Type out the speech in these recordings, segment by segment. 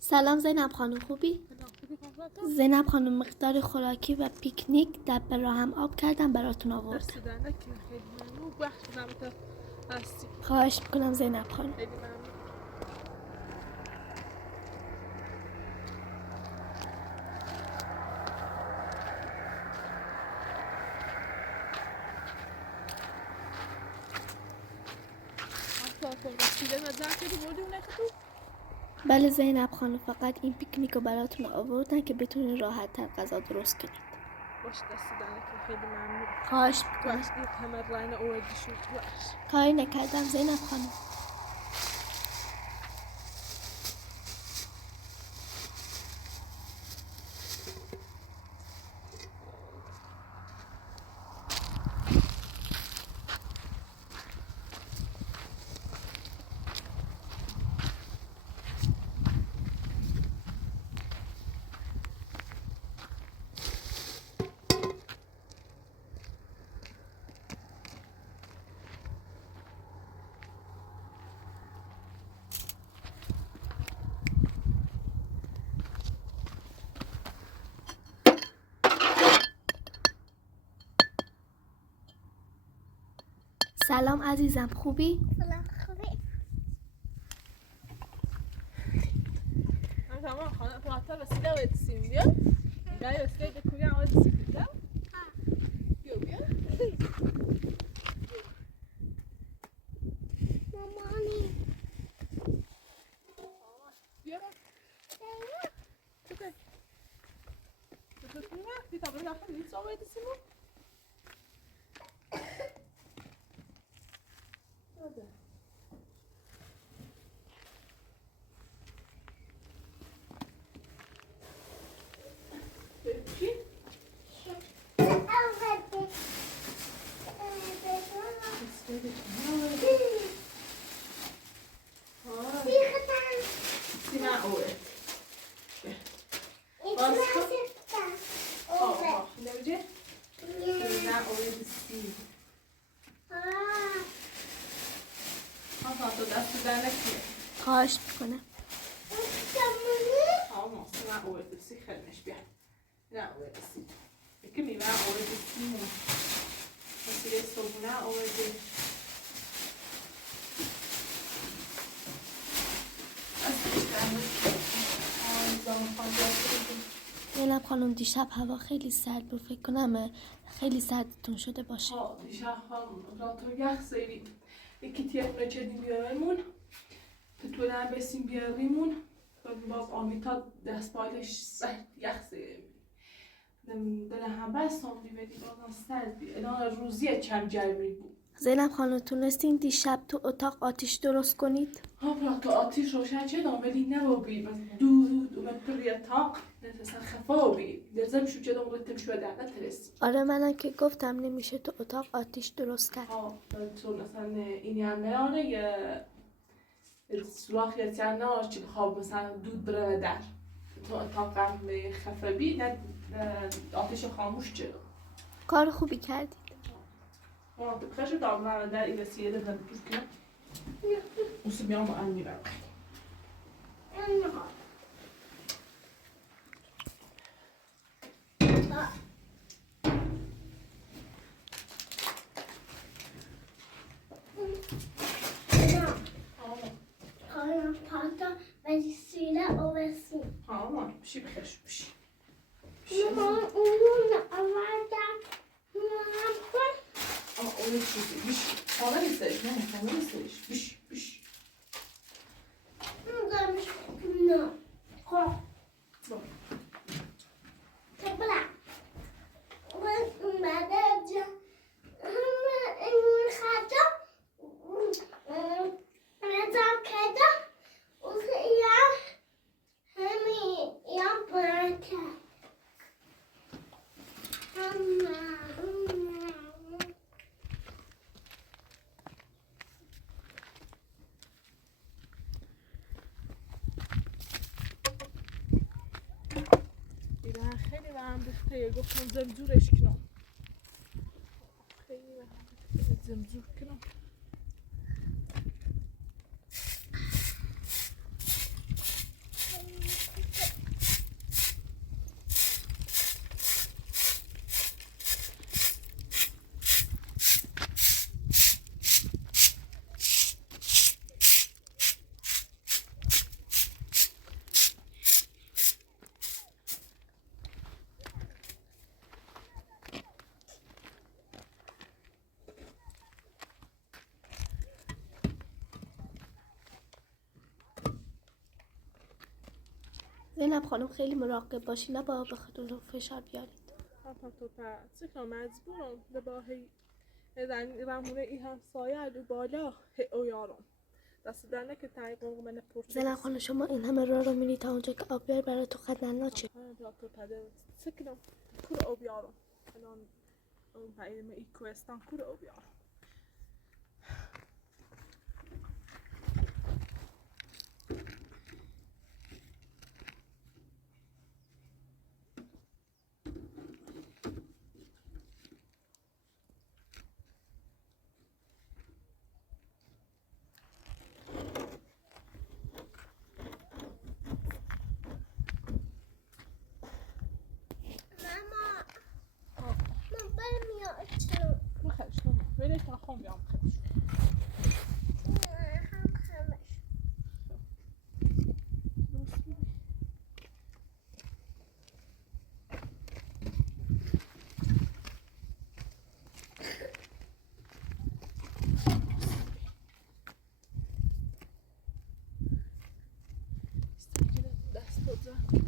سلام زینب خانم، خوبی؟ زینب خانم مقدار خوراکی و پیکنیک در براهم آب کردم براتون آوردم. خواهش میکنم زینب خانم. بله زینب خانم، فقط این پیکنیک رو براتون آوردن که بتونین راحت تر غذا درست کنید. باش دست دهنتون خیلی ممنون. خواهش میکنم. باش این تمرین اومدی شد. باش کاری نکردم زینب خانم. سلام عزیزم، خوبی؟ سلام خوبی؟ تمام خانم فاطمه رسیده و اتسیم بیا. جای رسیده کوی هم اتسیم بیا. بیا. مامانی. بیا. چطور؟ بیا تا برای آخر نیست آقای اتسیمو. خواهش میکنم. زینب خانم دیشب هوا خیلی سرد بود، فکر کنم خیلی سردتون شده باشه. دیشب خانم راتو یخ سیریم یکی تیه چدی بیاریمون پتولن بسیم بیاریمون باز آمیتا دست پایلش سرد یخ سیریم دل هم بستم بیبدی بازم سرد بید الان روزیه چند جرمی بود. زینب خانم تونستین دیشب تو اتاق آتیش درست کنید؟ ها تو آتیش روشن چه ولی نبودی بس دود اومد توی اتاق نتسن خفا بید لازم شو چه دم رتم شو در نترسی. آره منم که گفتم نمیشه تو اتاق آتیش درست کرد. تو مثلا این هم میاره یه سوراخ یه نه چی خواب مثلا دود بره در تو اتاق هم خفا بید نه آتیش خاموش چه کار خوبی کردید. تو بخش دامنه در این وسیله ده بندوز کنم موسی بیام با ان میبرم خواهیم پاتا وسیله اوسیم. مامان بشی بخش بشی مامان اونو آوردم مامان کن. اون چیزی بشی حالا نیستش نه حالا نیستش بشی نه خب تبلا اومده همه بخیر گفتم زمزورش کنم خیلی زمزور کنم زینب خانم خیلی مراقب باشی، نه با به خودتون فشار بیارید. هم تو پس که مجبورم به باهی رمونه ای هم سایه و بالا او یارم دست درنه که تایقون من پرچه زینب خانم شما این همه راه رو میری تا اونجا که آب بیار برای تو خطرناکه. تو پده سکنم کور او بیارم الان اون پایین ای کوهستان کور او بیارم من برمیاد چون بخش نمیم ولی تا خون بیام خش نه هم خمش دست بود زن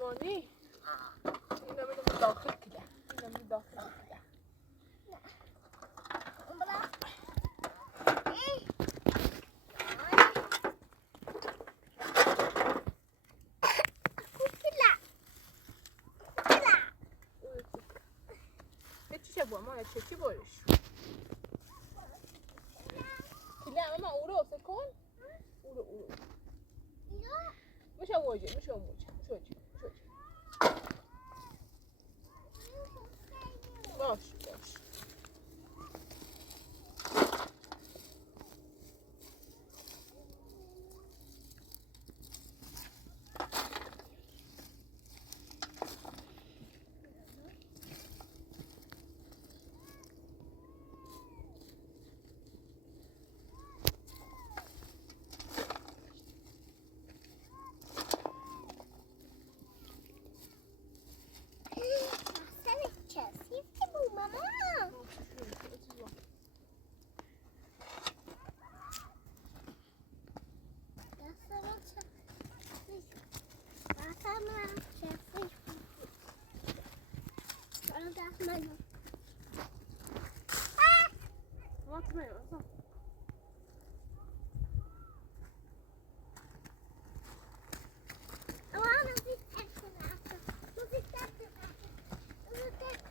مانی اینا من داخل کده اینا من داخل کده چی بود ما چی بودش کله اما اورو سکون اورو مش واجه مش باش اصلا أنا في أكل وفي تاكل وفي تاكل.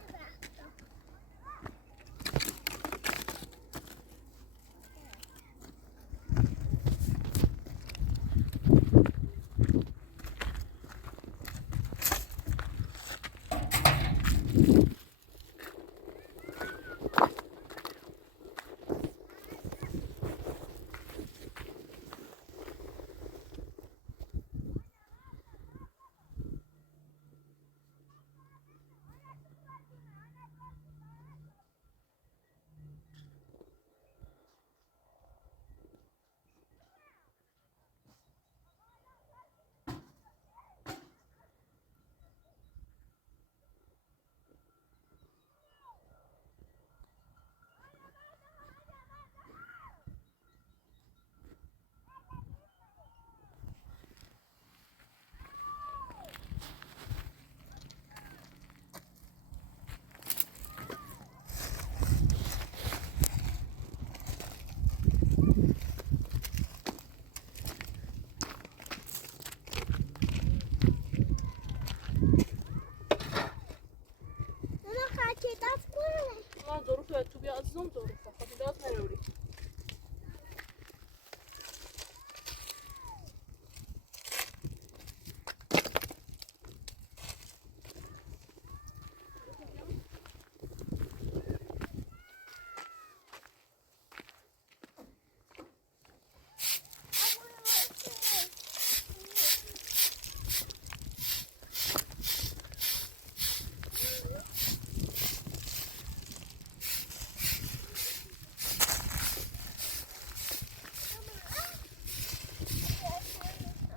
أنا خاطر أفكر. ما ظروف بیا از زوم ظروف خاطر بیاد هروری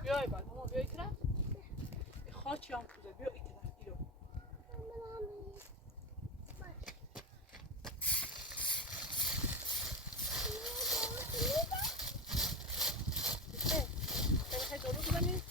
بیای بعد ماما بیای طرف خاچی هم کوزه بیا این طرف ایرو خیلی دارو بزنی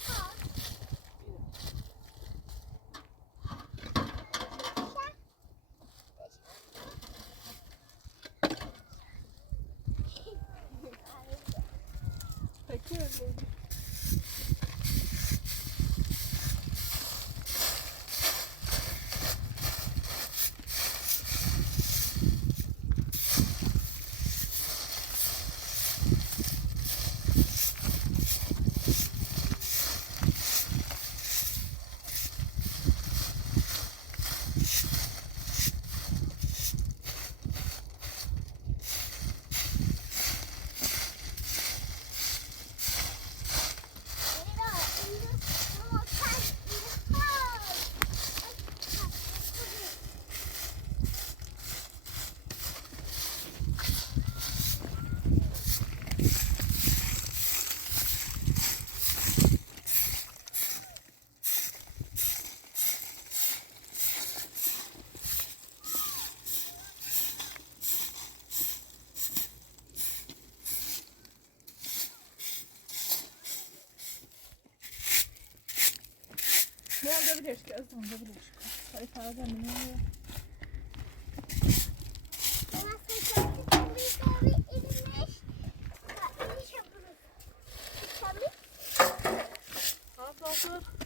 نه دبلیش که از اون دبلیش کن سری فردا می‌مونه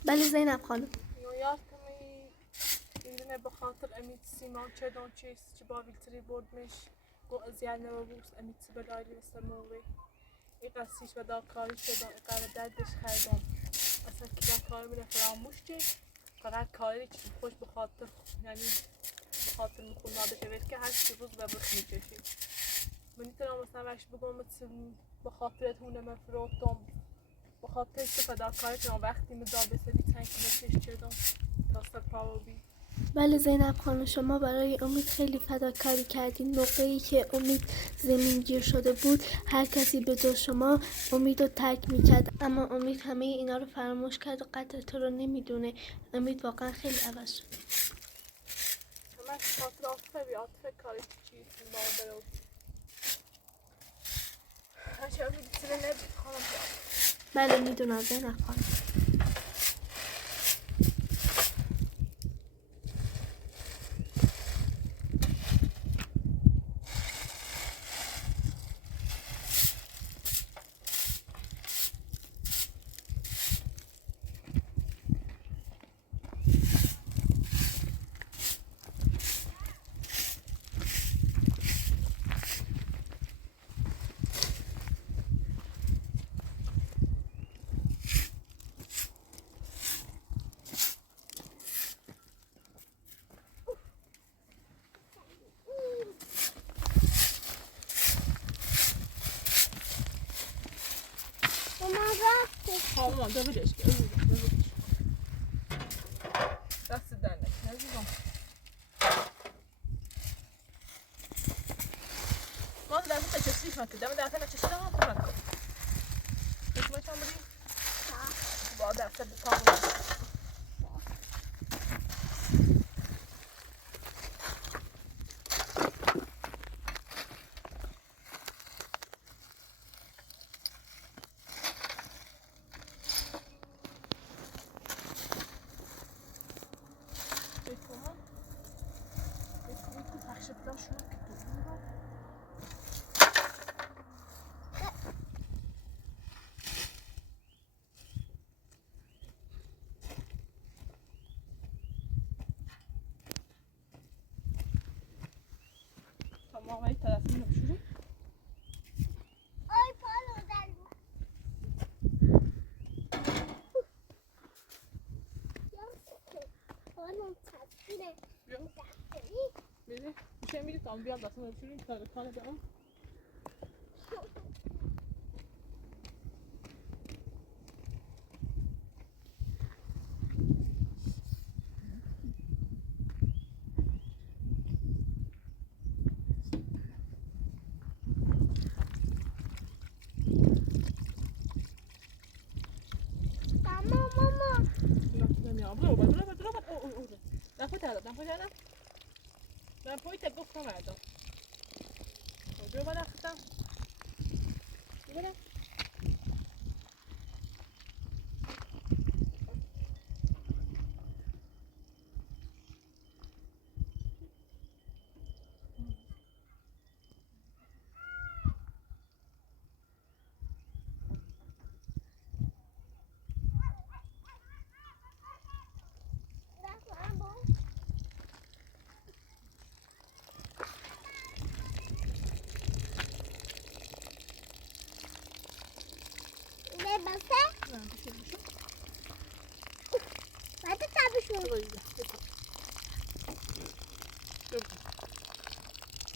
بله زینب خانم. یادمی اینه به خاطر امید سیمان چه دون چیست چه با ویلتری بردمش گو ازیال نبود امید سبلایی استموری این قصیش و داکاری شد قرار دردش خریدم اصلا که کار میره فراموش چه فقط کاری چی خوش به خاطر یعنی به خاطر میخون ناده شوید که هر چی روز به برخ میکشید منی ترام مثلا وش بگم به خاطر هونه مفروتم به خاطر فداکاری که وقتی مدار بسدی تنکی شدم تا پاوبی. بله زینب خانم شما برای امید خیلی فداکاری کردین. موقعی که امید زمینگیر شده بود هر کسی به جز شما امید رو ترک میکرد، اما امید همه اینا رو فراموش کرد و قدر تو رو نمیدونه. امید واقعا خیلی عوض شد. من خاطر عاطفه کاری چیزی ما برو هرچی امید سره نبید خانم بله میدونم زینب خانم. راست مامان دویدش که دست در نکنه ما دست نچسیش نکن دم دست نچسیش نکن نکن چند بودی؟ با دست بپاهم Tamam, aí tá assim, não churi. Ay palo derdim. Palo tatile. Yok. Beni bir şey mi tam bir anda sana şurayım tabii kanı da. Tamam mama. من پای تا گفتم مردم کجا باید اختم ببینم Ne basa? Hadi tabii şu.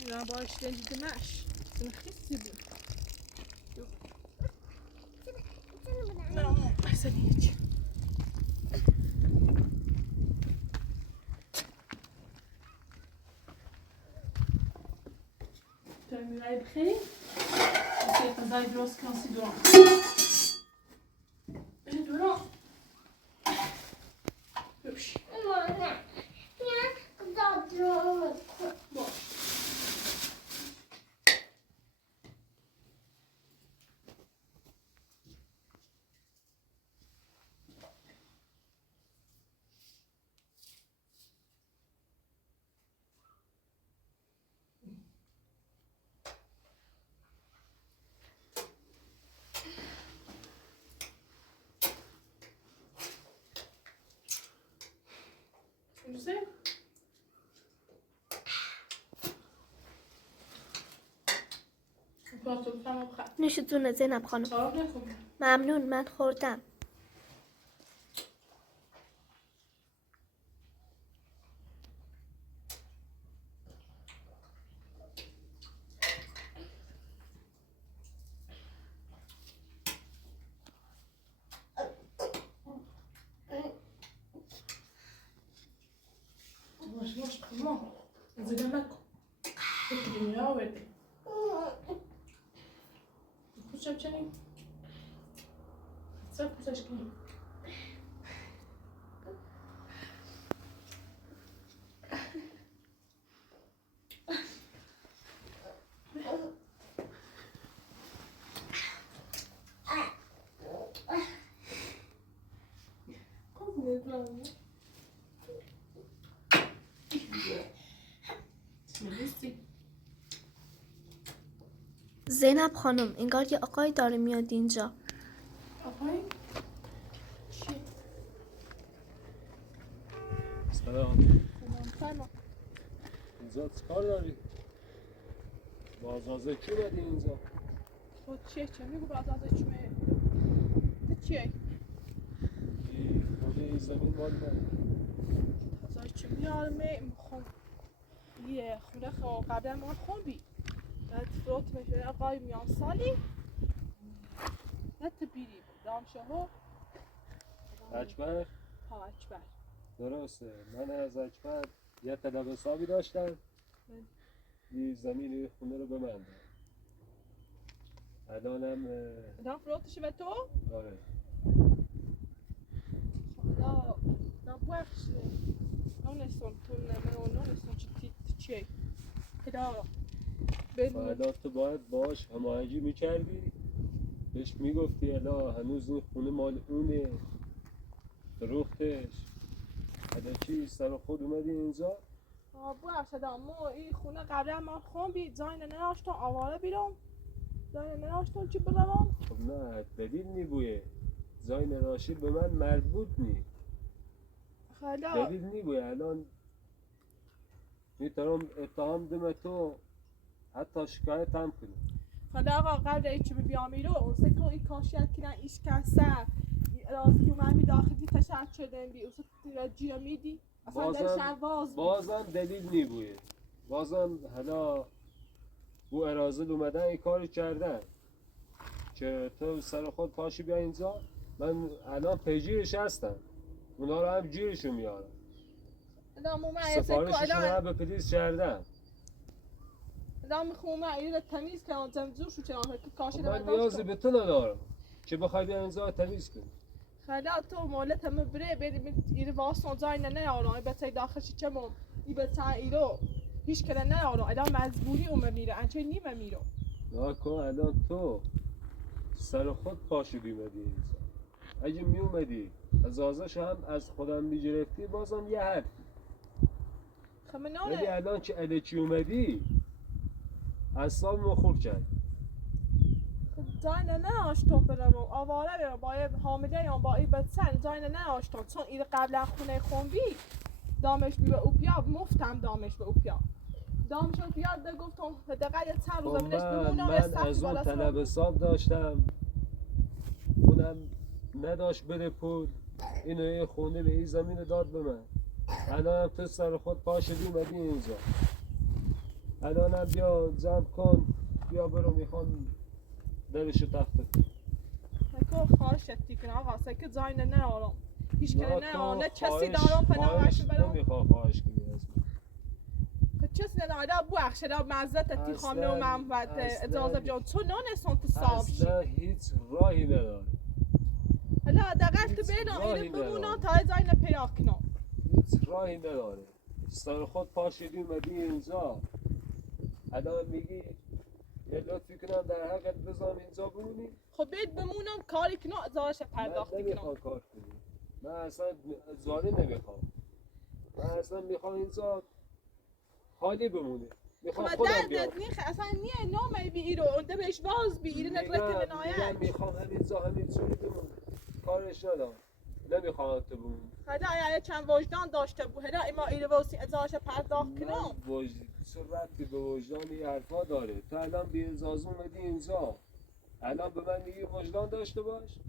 Ya başlayınca demeş. Sen hissi bu. Tamam, sen hiç. Terminal prêt. C'est quand ça grosse considérable. Et de là. Hüpş. Anne. Ya kızartıyor. Bon. Güzel. نوش جون زینب خانم. ممنون، من خوردم. Yavaş tamam. Zıgamak. Peki dünya verdi. Kuşam çenin. Sen kuşaş ki. زینب خانم، انگار یه آقای داره میاد اینجا. آقای؟ چی؟ سلام. سلام. اینجا چیکار داری؟ بازازه کی اومدی اینجا؟ تو چیه؟ چه میگو بازازه چیه؟ تو چیه؟ خود این زمین مال من. بازازه چی میارمه؟ میخوام یه خونه قبلا ما خوندی. بعد فروت میشه آقای میان سالی نه تبیری دامشه ها اکبر ها اکبر درسته. من از اکبر یه طلب حسابی داشتم. یه زمین خونه رو به من داد. الانم دام فروتش به تو آره حالا نبوخش نونستون تو نمرو نونستون چی هدا حالا تو باید باش هماهنگی میکردی، بهش میگفتی الا هنوز این خونه مال اونه، فروختش. حالا چی سر خود اومدی اینجا؟ بوخش هدا مو این خونه قبلا ما خون بی زاین نراشتون آواره بیرم زاین نراشتون چی بروم خب نه دلیل نیبویه، زاین راشید به من مربوط نی، حالا دلیل نیبویه. الان میتونم اتهام دم تو حتی شکایت هم کنی. حالا آقا قبل ایچی بیامی رو اون سکو ای کاشیت کنن ایش کسه رازی من داخلی تشرد شدن بی اوسط جیا میدی اصلا درشن بازم دلیل نیبویه، بازم حالا او ارازل اومدن این کاری کردن که تو سر خود پاشی بیا اینجا. من الان پیجیرش هستم، اونا رو هم جیرشو میارم، حالا مو من سفارششون هم به پلیس کردم. حالا میخوام من ایره تمیز کنم زمزور شو چنان که کاشی من نیازی به تو ندارم که بخوای بیا اینجا تمیز کنی. حالا تو مولت همه بره بریم ایره واسون زاین نه آرام بته داخلش چمون ای بته ایرو هیچ کله نه آرام الان مجبوری اومه میره انچه نیمه میرو ناکن الان تو سر خود پاشو بیمدی اینجا، اگه می اومدی از آزش هم از خودم میگرفتی بازم یه حرفی، خب ولی نانه الان که الکی اومدی اصلا مخور کرد. زاین نه آشتون برم آواره برم با حامله یا با ای بتسن زاین نه آشتون چون ایره قبلا خونه خوندی دامش بی به اوپیا مفتم دامش به اوپیا دامشون بیاد ده گفتم دقیقه یه چند روز زمینش بمونم من از اون طلب حساب داشتم، اونم نداشت بده پول، اینو یه خونه به این زمین داد به من. الان هم تو سر خود پاشدی اومدی اینجا، الان هم بیا جمع کن، بیا برو میخوام درشو تخته کن. که خواهش اتیکن آقا سکه زاین نه آرام هیچ کله نه آرام نه کسی دارم پناهش برم نمیخوام خواهش کنی از من. که کسی ندارم بو اخشه دارم مزدت اتی خامنه و منفعت اجازه جان تو نانستون تو صاحب شی اصلا هیچ راهی نداره، حالا دقیقه تو هیچ بیدم راهی ایره بمونم نداره. تا زاین پیدا کنم هیچ راهی نداره. سر خود پاشدی اومدی اینجا، الان میگی یه لطفی کنم در حقت بذارم اینجا بمونی. خب بید بمونم کاری کنم ازارش من پرداختی نمیخوام کنم کار کنی، من اصلا زاری نمیخوام، من اصلا میخوام اینجا خالی بمونه، میخوام خب خودم در بیام. نیخ اصلا نیه نامه بی ایرو اونده بهش باز بی ایره نگرت میگم منایت میخوام همینجا همینجوری بمونه، کارش ندارم، نمیخوام تو بمونی. حالا اگه چند وجدان داشته بود حالا ما ایره واسی ازارش پرداخت کنم چه ربطی به وجدان این حرفا داره؟ تو الان بی اجازه اومدی اینجا، الان به من میگی وجدان داشته باش؟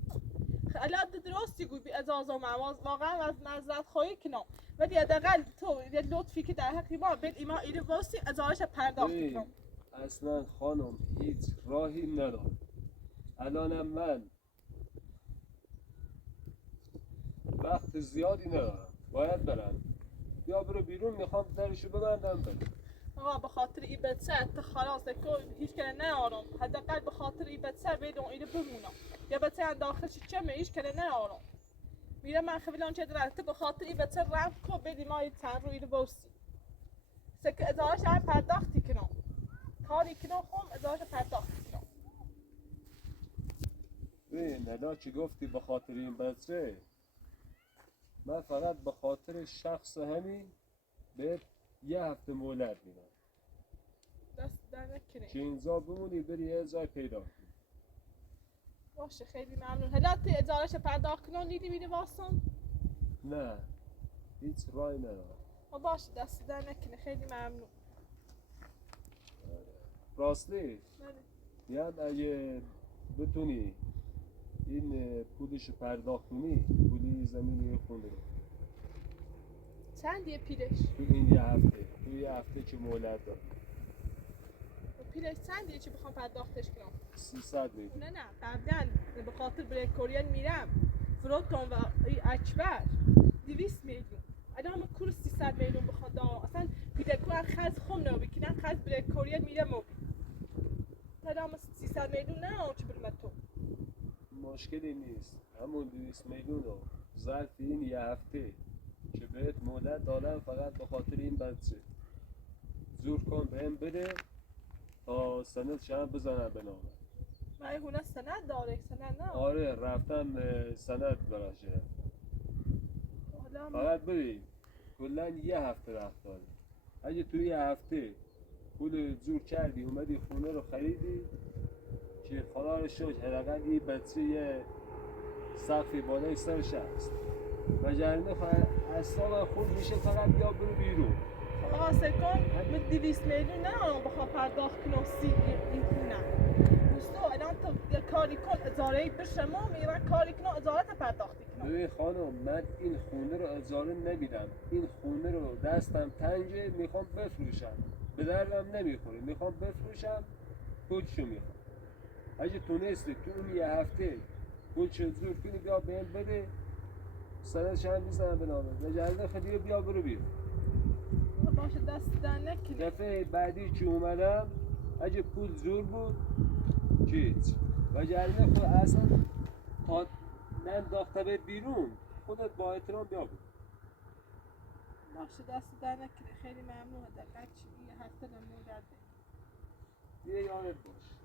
حالا درستی گوی بی ازازو مواز واقعا از مزد خواهی کنم ولی حداقل تو یه لطفی که در حقی ما بید ایما ایره واسی ازارش پرداخت ببین، کنم اصلا خانم هیچ راهی نداره. الانم من وقت زیادی ندارم، باید برم، بیا برو بیرون، میخوام درشو ببندم برم. آقا به خاطر ای بتسه تا خلاص که هیچ کنه نه آرام حداقل به خاطر ای بتسه بیدون ایره بمونم یا بتسه داخلش چمه هیچ کنه نه آرام میره من خیلیان چه درسته به خاطر ای بتسه رفت که بیدی ما ای چند رو ایره واسی سکه ازارش هم پرداختی کنم کاری کنم خم ازارش پرداختی کنم ببین ندا چی گفتی به خاطر این بچه، من فقط به خاطر شخص همین به یه هفته مهلت میدم دست در نکنه که اینجا بمونی بری یه جای پیدا کنی. باشه خیلی ممنون حالا تو ازارش پرداخت کنم نیدی میره واسم نه هیچ راهی ندارم. باشه دست در نکنه خیلی ممنون راستی بله. یعنی اگه بتونی این پولش پرداخت کنی، پولی زمینی خونه چندیه پیرش تو این یه هفته، تو یه هفته که مهلت داری. پیلش چندیه چی بخوام پرداختش کنم؟ 300 میلیون. نه قبلا به خاطر بریک کورین میرم فروتون و اکبر 200 میلیون الان کور 300 میلیون بخواد اصلا پیدکو خز خم نو بکنن خز بریک کورین میره مو الان 300 میلیون نه چه برم تو مشکلی نیست. همون 200 میلیون رو ظرف این یه هفته که بهت مهلت دادم فقط به خاطر این بچه زور کن بهم بده تا سند شب بزنم به نامه. من هونه سند داره سند نه آره رفتم سند براش گرفتم. حالا فقط ببین کلا یه هفته رفت داره. اگه توی یه هفته پول زور کردی اومدی خونه رو خریدی که خدا رو شکر حداقل یه بچه یه سقفی بالای سرش هست و جریمه از سال خود میشه فقط بیا برو بیرون. آقا سکن من 200 میلیون نه الان بخوام پرداخت کنم این خونه دوستو الان تو یه کاری کن اجاره بشم میرم کاری کنم اجاره تا پرداختی کنم ببین خانم من این خونه رو اجاره نمیدم. این خونه رو دستم تنگه میخوام بفروشم. به دردم نمیخوره میخوام بفروشم پولشو میخوام. اگه تونستی تو اون یه هفته پولشو زور کنی بیا بهم بده سندش هم میزنم به نامه وگرنه خیلی بیا برو بیرون. باشه دست در نکنی دفعه بعدی که اومدم اگه پول زور بود که هیچ وگرنه خود اصلا تا ننداخته به بیرون خودت با احترام بیا بود. باشه دست در نکنی خیلی ممنون دقیقا چی یه هفته نمون درده دیگه یادت باش.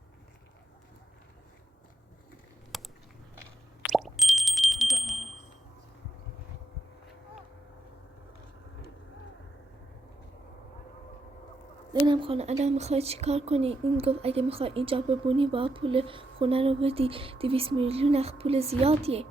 زینب خانم الان میخوای چی کار کنی؟ این گفت اگه میخوای اینجا بمونی با پول خونه رو بدی 200 میلیون اخ پول زیادیه.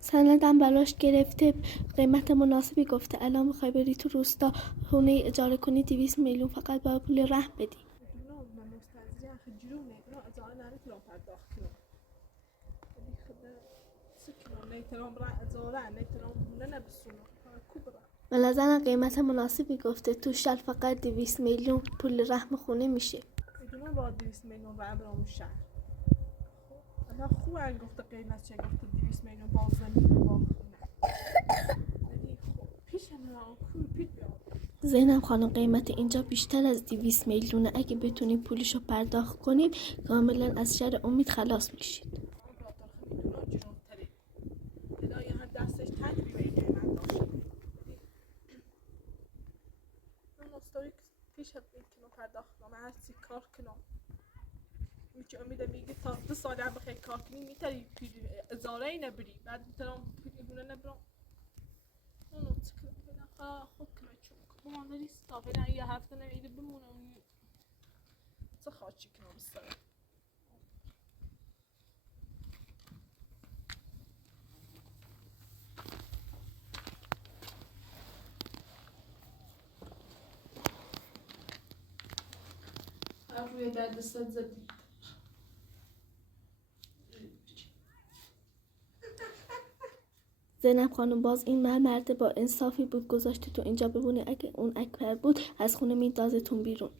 سندم براش گرفته قیمت مناسبی گفته الان میخوای بری تو روستا خونه اجاره کنی 200 میلیون فقط با پول رهن بدی. به نظرم قیمت مناسبی گفته تو شهر فقط 200 میلیون پول رهن خونه میشه. بدون با 200 میلیون و ابرام شهر الان خوب گفته قیمت چه گفته 200 میلیون با زمین و با خونه ولی خب پیش من کور پیش بیاد زینب خانم قیمت اینجا بیشتر از 200 میلیونه اگه بتونی پولشو پرداخت کنیم کاملا از شر امید خلاص میشید. دستش تنگ بیایده من داشت من مستوی پیش این کنم پرداخت کنم من هستی کار کنم میشه امیده میگه تا 2 سال هم بخیر کار کنی میتری ازاره ای نبری بعد میترم پیونه نبرم اونو تکنم خود کنم چون بمانده نیست تا فیلن یه هفته نمیده بمونم چه خواهد کنم بسترم روی درد سد زدی زینب خانم باز این مرد با انصافی بود گذاشته تو اینجا بمونی اگه اون اکبر بود از خونه میندازتون بیرون.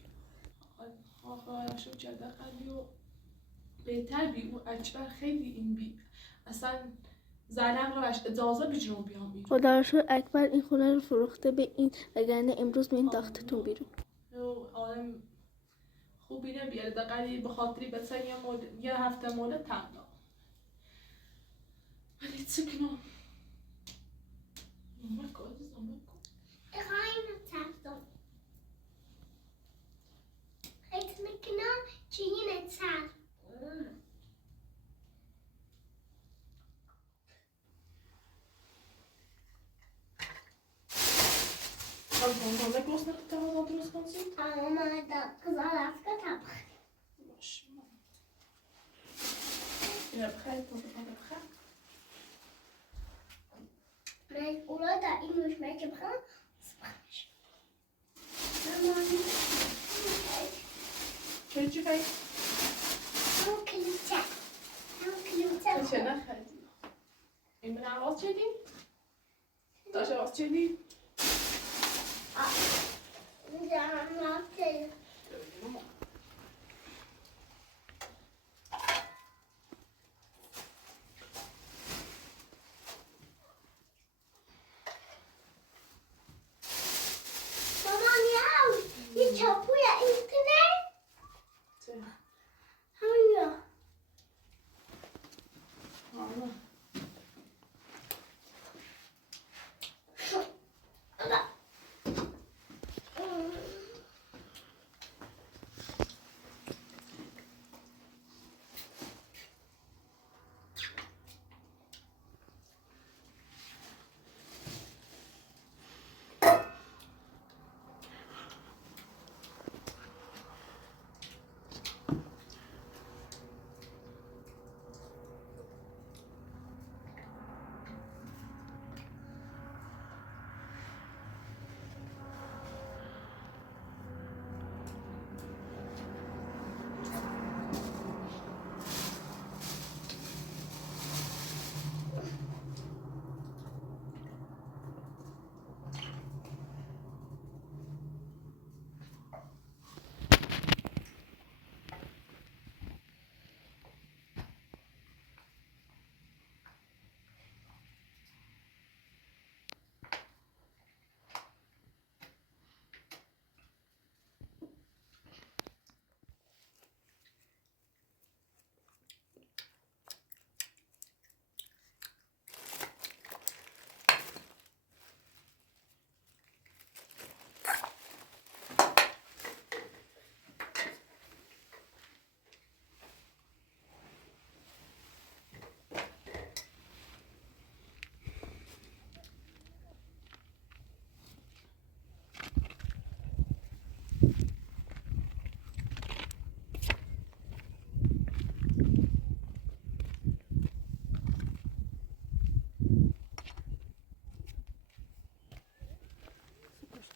آقا شو جده خیلی و بهتر بی اون اکبر خیلی این بی اصلا زنم رو اجازه بجرم بیام بیرون. خدا رو شکر اکبر این خونه رو فروخته به این وگرنه امروز مینداختتون بیرون. آدم خوبی نبیاره دقیقی به خاطری بسن یه هفته مورد تنها ولی چه کنم مکو عزیزم مکو اینو تفتم حیث میکنم چه اینه تفت Al kost nog te wat anders kan zien? ama da kızlar afka tabak. Baş. Ya بخير طبعا بخير. Ben orada inmiş mekan bana sıkmış. Tamam. Çocuk ay. Ama kilise. Ama kilise. چه نخندی این من عوض شدیم؟ داشت عوض شدیم؟ می‌ذارم رفته. مامان یه چاپوی اینترنت چه؟ همینو آره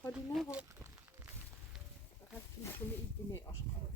خالی نبود فقط میتونه این آشقاله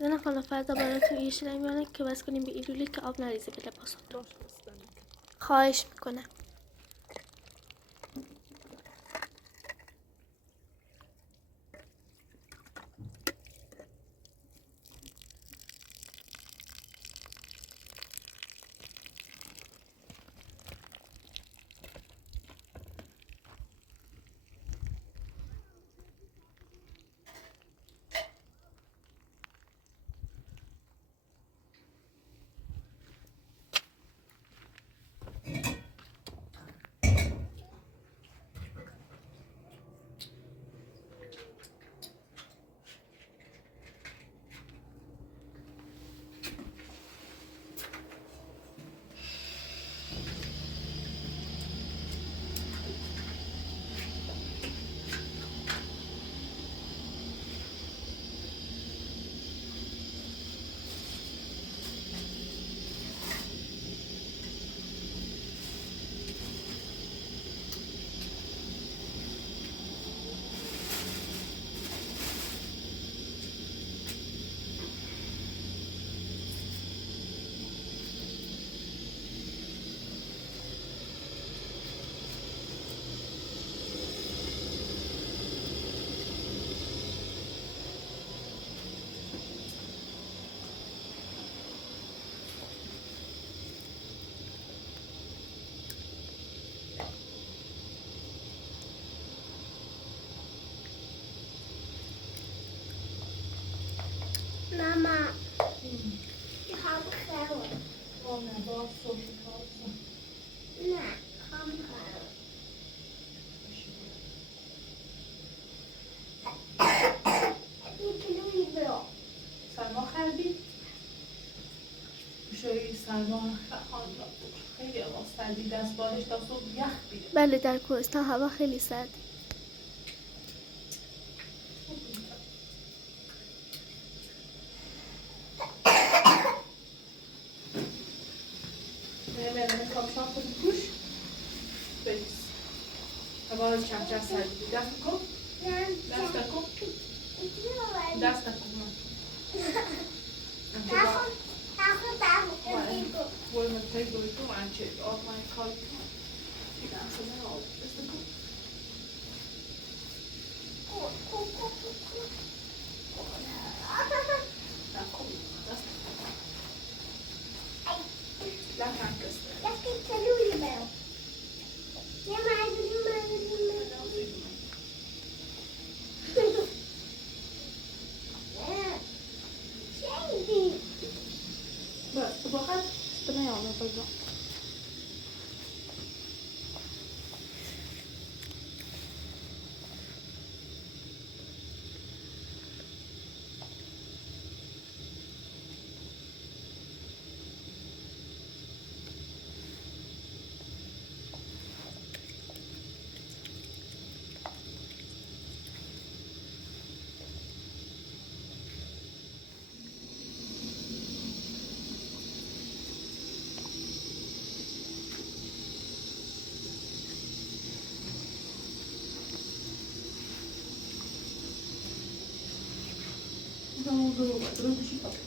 نه خاله فردا براتون یه شیرینی میارم که بس کنیم به ایلولی که آب نریزه به لباساتون. داشت بستنی خواهش میکنم. ماما میخوام خیلی نه باز صبح کار نه میخوام خیلی سلمان خیلی هوا سردی دست بالش تا صبح یخ بیره. بله در کوهستان هوا خیلی سرد. نه کاپشن خود پوش بریز. هوا کمتر سردی دست کن. دست کن. دست کن. Vuoi mettere dove tu mangi, ormai colto. Fidanza me no, questo è La canca بس بخاطر استمعوا بالضبط. Другу щипать.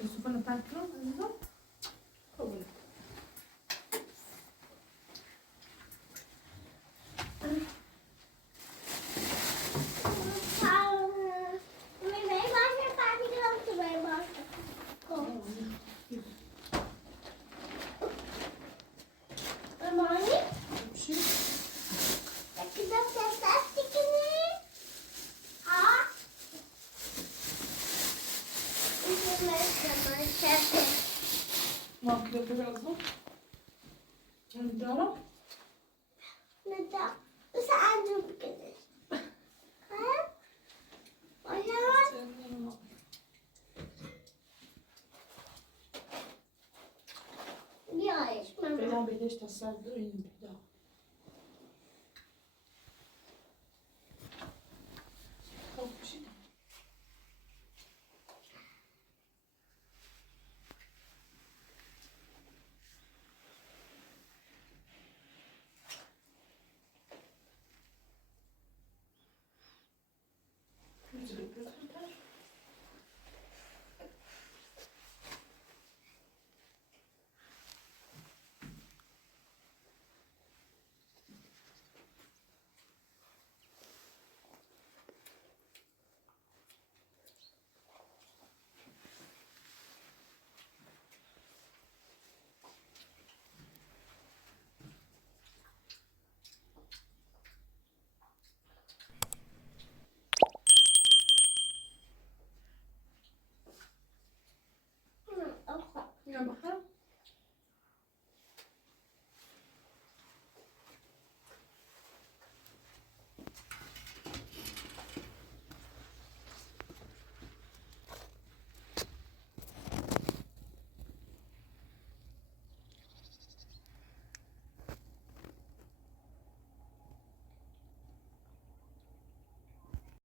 السفن بتاعتنا عزيزة قبل ما كده كده أصلا الدارة فعلا بليش تصدقين بدا